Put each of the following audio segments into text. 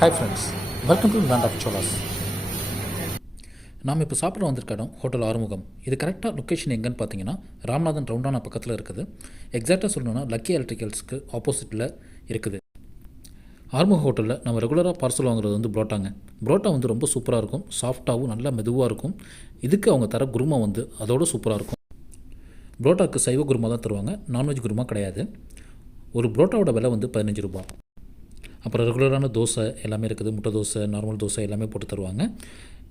Hi friends, welcome to LandofCholas. நாம் இப்போ சாப்பிட வந்திருக்க இடம் ஹோட்டல் ஆறுமுகம். இது கரெக்டாக லொக்கேஷன் எங்கன்னு பார்த்தீங்கன்னா ராமநாதன் ரவுண்டானா பக்கத்தில் இருக்குது. எக்ஸாக்டாக சொல்லணுன்னா லக்கி எலக்ட்ரிக்கல்ஸ்க்கு ஆப்போசிட்டில் இருக்குது. ஆறுமுக ஹோட்டலில் நம்ம ரெகுலராக பார்சல் வாங்குறது வந்து புரோட்டாங்க. புரோட்டா வந்து ரொம்ப சூப்பராக இருக்கும், சாஃப்டாகவும் நல்லா மெதுவாக இருக்கும். இதுக்கு அவங்க தர குருமா வந்து அதோடு சூப்பராக இருக்கும். புரோட்டாவுக்கு சைவ குருமா தான் தருவாங்க, நான்வெஜ் குருமா கிடையாது. ஒரு புரோட்டாவோட விலை வந்து 15 ரூபா. அப்புறம் ரெகுலரான தோசை எல்லாமே இருக்குது, முட்டை தோசை, நார்மல் தோசை எல்லாமே போட்டு தருவாங்க.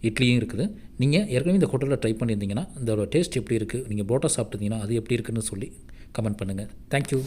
இட்லியும் இருக்குது. நீங்கள் ஏற்கனவே இந்த ஹோட்டலில் ட்ரை பண்ணியிருந்தீங்கன்னா இதோட டேஸ்ட் எப்படி இருக்குது, நீங்கள் புரோட்டா சாப்பிட்டீங்கன்னா அது எப்படி இருக்குதுன்னு சொல்லி கமெண்ட் பண்ணுங்கள். தேங்க்யூ.